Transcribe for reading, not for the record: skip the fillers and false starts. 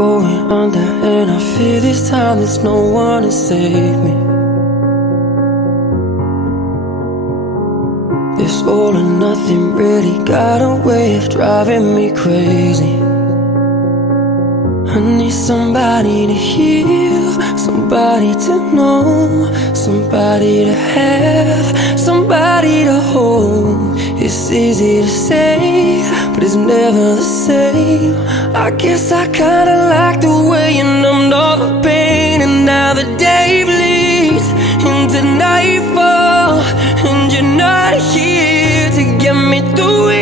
going under, and I fear this time there's no one to save me. This all or nothing really got a way of driving me crazy. I need somebody to heal, somebody to know, somebody to have, somebody to hold. It's easy to say, but it's never the same. I guess I kinda like the way you numbed all the pain, and now the day bleeds into nightfall, and you're not here to get me through it.